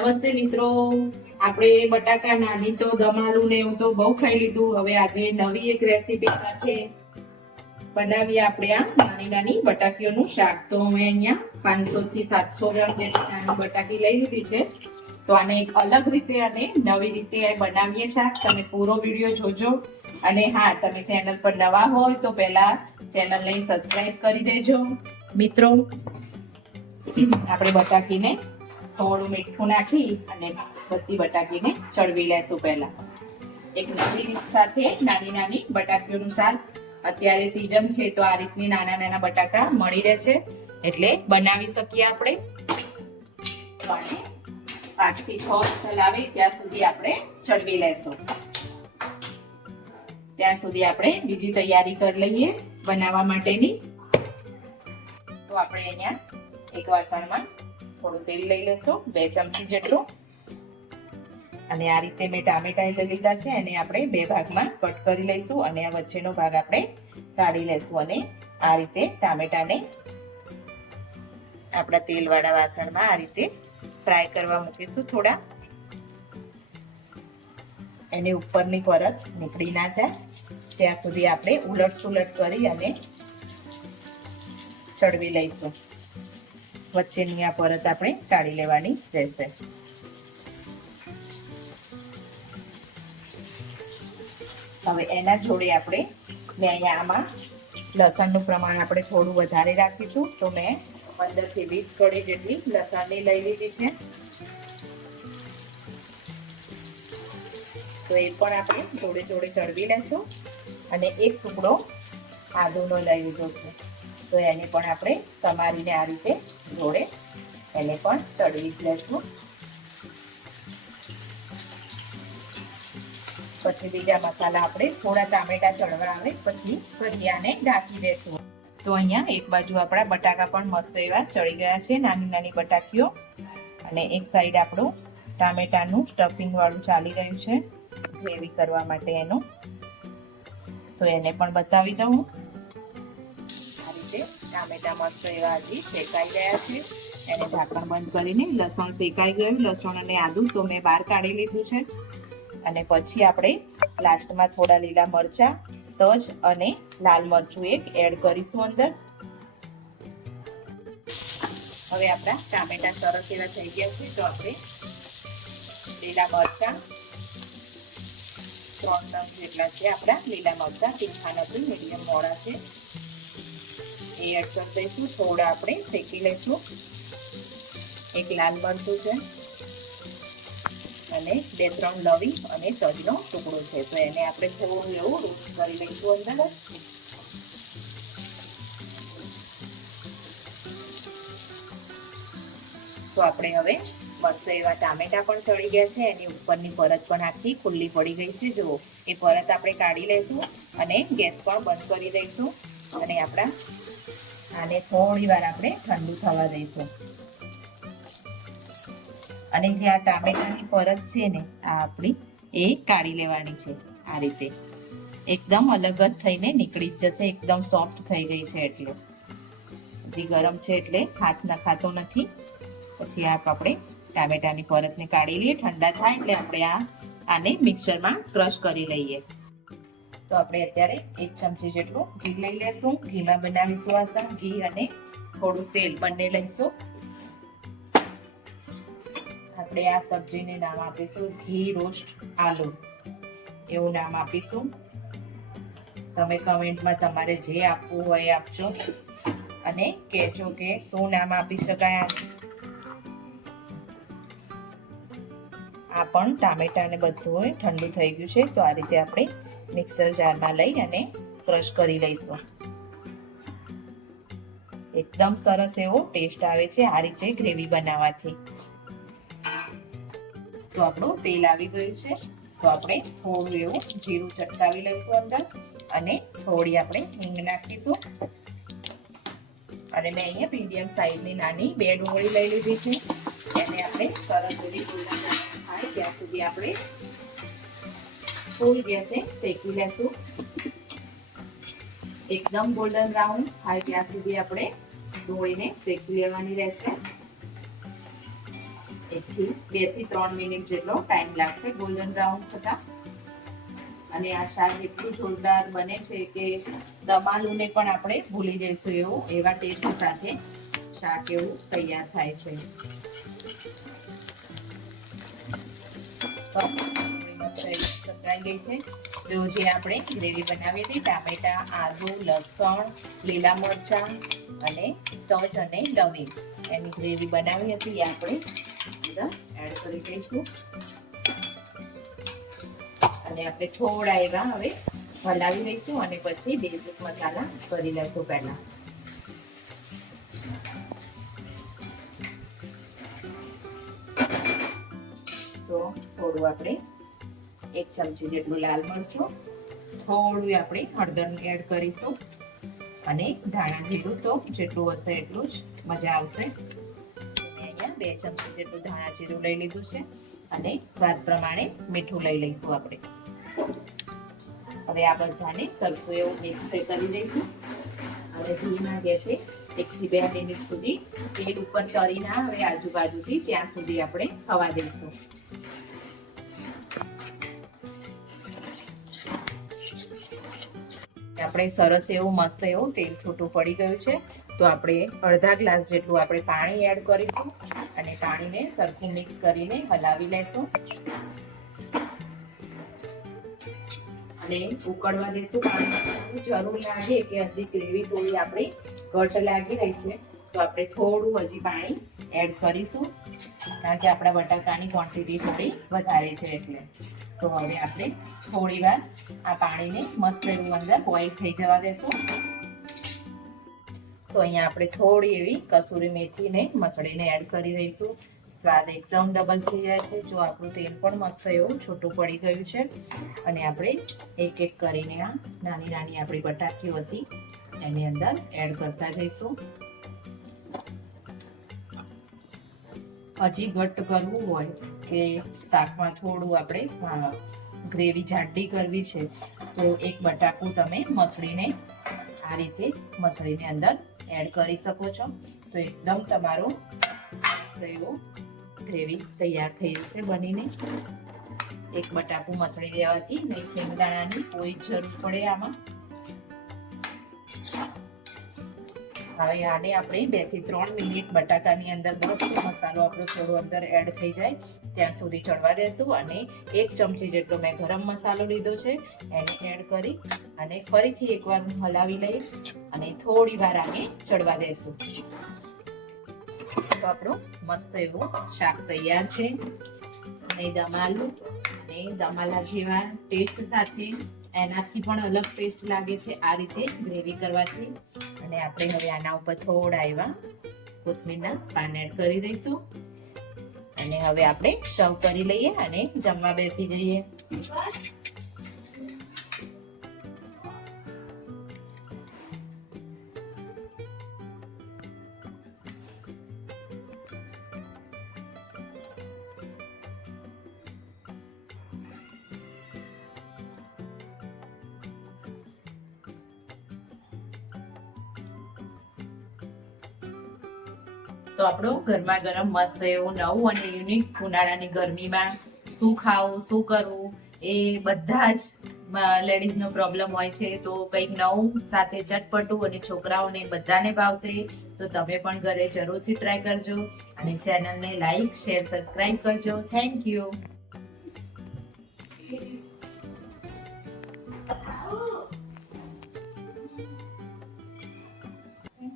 નમસ્તે મિત્રો, આપણે બટાકા નાની તો દમ આલુ ને એવું તો બહુ ખાઈ લીધું. હવે આજે નવી એક રેસીપી સાથે બનાવીએ આપણે આ નાની નાની બટાકીઓનું શાક. તો મેં અહીંયા 500 થી 700 ગ્રામ જેટલી નાની બટાકી લઈ લીધી છે. તો આને એક અલગ રીતે અને નવી રીતે બનાવીએ શાક. તમે પૂરો વિડીયો જોજો. અને હા, તમે ચેનલ પર નવા હોય તો પહેલા ચેનલને સબસ્ક્રાઇબ કરી દેજો. મિત્રો, આપણે બટાકીને થોડું મીઠું નાખી અને બધી બટાકીને ચડવી લેશું. પહેલા એક નવી રીત સાથે નાની નાની બટાકીઓનું શાક. અત્યારે સીઝન છે તો આ રીતની નાના નાના બટાકા મળી રહે છે, એટલે બનાવી શકીએ આપણે. અને 5 થી 6 વિસલ આવે ત્યાં સુધી આપણે ચડવી લેશું. ત્યાં સુધી આપણે બીજી તૈયારી કરી લઈએ બનાવવા માટેની. તો આપણે અહીંયા એક વાસણમાં થોડું તેલ લઈ લેશું, 2 ચમચી જેટલું. અને આ રીતે મેં ટામેટા લઈ લીધા છે, અને આપણે 2 ભાગમાં કટ કરી લઈશું. અને આ વચ્ચેનો ભાગ આપણે કાઢી લેશું. અને આ રીતે ટામેટાને આપણા તેલવાળા વાસણમાં આ રીતે ફ્રાય કરવા મૂકીશું. થોડા એની ઉપરની પરત નીકળી ના જાય ત્યાં સુધી આપણે ઉલટ સુલટ કરી અને ચડવી લઈશું. વચ્ચેની આ પરત આપણે કાઢી લેવાની રહેશે. હવે એના જોડે મેં અહીંયા આમાં લસણનું પ્રમાણ આપણે થોડું વધારે રાખીશું. તો મેં 15 થી 20 કળી જેટલી લસણની લઈ લીધી છે. તો એ પણ આપણે જોડે જોડે ચડવી લેશું. અને એક ટુકડો આદુનો લઈ લીધો છે, તો એને પણ આપણે સમારીને આ રીતે જોડે એને પણ તળવી લેશું. પછી બીજા મસાલા આપણે થોડા ટામેટા ચડવા આવે પછી ફરી આને ઢાંકી દેશું. તો અહીંયા એક બાજુ આપણા બટાકા પણ મસ્ત એવા ચડી ગયા છે, નાની નાની બટાકીઓ. અને એક સાઈડ આપણું ટામેટાનું સ્ટફિંગ વાળું ચાલી રહ્યું છે, ગ્રેવી કરવા માટે એનું. તો એને પણ બતાવી દઉં. આ રીતે ટામેટા મસ્ત એવા હજી શેકાઈ ગયા છે. એને ઢાંકણ બંધ કરીને લસણ શેકાઈ ગયું. લસણ અને આદુ તો મેં બહાર કાઢી લીધું છે. અને પછી આપણે લાસ્ટમાં થોડા લીલા મરચા, તજ અને લાલ મરચું એક એડ કરીશું અંદર. હવે આપણા ટામેટા સરસ એવા થઈ ગયા છે. તો આપણે લીલા મરચા 3 નંગ જેટલા છે આપણા લીલા મરચા, તીખા નથી, મીડિયમ મોડા છે, એ એડ કરી દઈશું. થોડા આપણે શેકી લઈશું. એક લાલ મરચું છે અને 2-3 લવિંગ અને તજનો ટુકડો છે. તો એને આપણે થોડું એવું રોસ્ટ કરી લઈશું અંદર. તો આપણે હવે મસ્ત એવા ટામેટા પણ ચડી ગયા છે. એની ઉપરની પરત પણ આખી ખુલ્લી પડી ગઈ છે. જુઓ, એ પરત આપણે કાઢી લઈશું અને ગેસ પણ બંધ કરી દઈશું. અને આને થોડી વાર આપણે ઠંડુ થવા દઈશું. અને જે આ ટામેટાની પરત છે ને, આ આપણી એ કાઢી લેવાની છે. આ રીતે એકદમ અલગ જ થઈને નીકળી જ જશે. એકદમ સોફ્ટ થઈ ગઈ છે, એટલે હજી ગરમ છે એટલે હાથ નખાતો નથી. પછી આપણે ટામેટાની પરતને કાઢી લઈએ. ઠંડા થાય એટલે આપણે આને મિક્સરમાં ક્રશ કરી લઈએ. તો આપણે અત્યારે 1 ચમચી જેટલું ઘી લઈ લેશું. ઘીમાં બનાવીશું આ શાક. ઘી અને થોડું તેલ બંને લઈશું. આપણે આ સબ્જીને નામ આપીશું ઘી રોસ્ટ આલુ, એવું નામ આપીશું. તમે કમેન્ટમાં તમારે જે આપવું હોય આપજો અને કહેજો કે શું નામ આપી શકાય. આ પણ ટામેટા ને બધું હોય ઠંડુ થઈ ગયું છે. તો આ રીતે આપણે મિક્સર જારમાં લઈ અને ક્રશ કરી લઈશું. એકદમ સરસ એવો ટેસ્ટ આવે છે આ રીતે ગ્રેવી બનાવવાથી. તો આપણું તેલ આવી ગયું છે. તો આપણે થોડું એવું જીરું ચટકાવી લઈશું અંદર. અને થોડી આપણે હિંગ નાખીશું. અને મેં અહીંયા મીડિયમ સાઈઝની નાની 2 ડુંગળી લઈ લીધી છે. એને આપણે સરસ એવી ગોલ્ડન થાય ત્યાં સુધી આપણે ફૂલ ગેસે શેકી લેશું. એકદમ ગોલ્ડન બ્રાઉન થાય ત્યાં સુધી આપણે ડુંગળીને શેકી લેવાની રહેશે. 1 થી 2 થી 3 મિનિટ જેટલો ટાઈમ લાગશે ગોલ્ડન બ્રાઉન થતા. અને આ શાક એટલું જોરદાર બને છે કે દમાલુને પણ આપણે ભૂલી જઈશું એવું, એવા ટેસ્ટ સાથે શાક એવું તૈયાર થાય છે. સતરાઈ ગઈ છે. તો જે આપણે ગ્રેવી બનાવી હતી, ટામેટા, આદુ, લસણ, લીલા મરચાં અને તજ અને લવિંગ એની ગ્રેવી બનાવી હતી, એ આપણે એડ કરી દઈશું. અને આપણે થોડા એવા હવે હલાવી દઈશું અને પછી બેઝિક મસાલા કરી લઈશું પહેલા. તો થોડું આપણે 1 ચમચી જેટલું લાલ મરચું, થોડું આપણે હળદર એડ કરીશું અને ધાણા જીરું તો જેટલું હશે એટલું જ મજા આવશે. મેં અહીંયા 2 ચમચી જેટલું ધાણા જીરું લઈ લીધું છે અને સ્વાદ પ્રમાણે મીઠું લઈ લઈશું આપણે. હવે આ બધાને સરખું એવું મિક્સ કરી દઈશું અને ધીમા ગેસે 1 થી 2 મિનિટ સુધી તેલ ઉપર તરી ના આવે આજુબાજુથી ત્યાં સુધી આપણે થવા દઈશું. આપણે સરસ એવું મસ્ત એવું તેલ છૂટું પડી ગયું છે. તો આપણે અડધા ગ્લાસ જેટલું આપણે પાણી એડ કરીશું અને પાણીને સરખું મિક્સ કરીને હલાવી લેશું અને ઉકળવા દેશું. પાણી જરૂર લાગે કે હજી ગ્રેવી થોડી આપણી ઘટ લાગી રહી છે તો આપણે થોડું હજી પાણી એડ કરીશું, કારણ કે આપણા બટાકાની ક્વોન્ટિટી થોડી વધારે છે એટલે. તો હવે આપણે થોડી વાર આ પાણીને મસ્ત એવું અંદર બોઇલ થઈ જવા દેશું. તો અહીંયા આપણે થોડી એવી કસૂરી મેથીને મસળીને એડ કરી દઈશું. સ્વાદ એકદમ ડબલ થઈ જાય છે. જો આપણું તેલ પણ મસ્ત એવું છૂટું પડી ગયું છે અને આપણે એક એક કરીને આ નાની નાની આપણી બટાકીઓ હતી એની અંદર એડ કરતા જઈશું. હજી ઘટ્ટ કરવું હોય કે શાકમાં થોડું આપણે ગ્રેવી જાડી કરવી છે તો એક બટાકું તમે મસળીને આ રીતે મસળીને અંદર એડ કરી શકો છો. તો એકદમ તમારું એવું ગ્રેવી તૈયાર થઈ જશે બનીને. એક બટાકું મસળી દેવાથી નહીં શેંગદાણાની કોઈ જરૂર પડે આમાં. હવે આને આપણે 2 થી 3 મિનિટ બટાકાની અંદર બધો મસાલો આપણો થોડો અંદર એડ થઈ જાય ત્યાં સુધી ચડવા દેશું અને 1 ચમચી જેટલો મેં ગરમ મસાલો લીધો છે એને એડ કરી અને ફરીથી એકવાર હલાવી લઈશ અને થોડી વાર આને ચડવા દેશું. તો આપણું મસ્ત એવું શાક તૈયાર છે અને દમાલું અને દમાલા જેવા ટેસ્ટ સાથે એનાથી પણ અલગ ટેસ્ટ લાગે છે આ રીતે ગ્રેવી કરવાથી. અને આપણે હવે આના ઉપર થોડા એવા કોથમીરના પાન એડ કરી દઈશું અને હવે આપણે સર્વ કરી લઈએ અને જમવા બેસી જઈએ. તો આપણું ગરમા ગરમ મસ્ત એવું નવું અને યુનિક ઉનાળાની ગરમીમાં શું ખાવું શું કરવું એ બધા જ લેડીઝનો પ્રોબ્લેમ હોય છે. તો કંઈક નવું સાથે ચટપટું અને છોકરાઓને બધાને ભાવશે. તો તમે પણ ઘરે જરૂરથી ટ્રાય કરજો અને ચેનલને લાઈક, શેર, સબસ્ક્રાઇબ કરજો. Thank you.